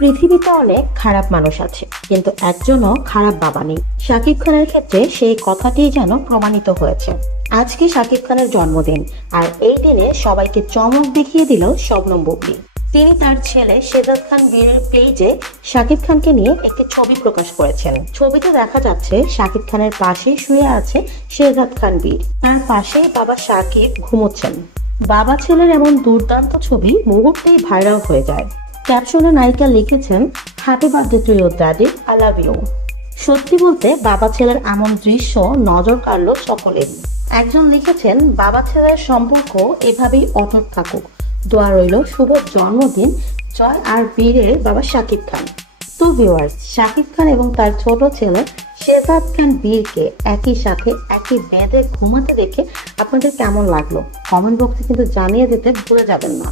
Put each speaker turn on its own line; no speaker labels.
পৃথিবীতে অনেক খারাপ মানুষ আছে, কিন্তু একজনও খারাপ বাবা নেই। শাকিব খানের ক্ষেত্রে সেই কথাটিই যেন প্রমাণিত হয়েছে। আজকে শাকিব খানের জন্মদিন, আর এই দিনে সবাইকে চমক দেখিয়ে দিল শবনম বুবলি। তিনি তার ছেলে শেজাদ খান বীরের পেজে শাকিব খানকে নিয়ে একটি ছবি প্রকাশ করেছেন। ছবিতে দেখা যাচ্ছে, শাকিব খানের পাশেই শুয়ে আছে শেজাদ খান বীর। তার পাশেই বাবা শাকিব ঘুমোচ্ছেন। বাবা ছেলের এমন দুর্দান্ত ছবি মুহূর্তেই ভাইরাল হয়ে যায়। ক্যাপশনে নায়িকা লিখেছেন happy birthday to your daddy I love you সত্যি বলতে বাবা ছেলের এমন দৃশ্য নজর কাড়লো সকলেরই। একজন লিখেছেন, বাবা ছেলের সম্পর্ক এভাবেই অটুট থাকুক। দোয়া রইল, শুভ জন্মদিন, জয় আর বীরের বাবা শাকিব খান। তো ভিউয়ার্স শাকিব খান এবং তার ছোট ছেলে শেজাদ খান বীরকে একই সাথে একই বেঁধে ঘুমাতে দেখে আপনাদের কেমন লাগল? কমেন্ট বক্সে কিন্তু জানিয়ে দিতে ভুলে যাবেন না।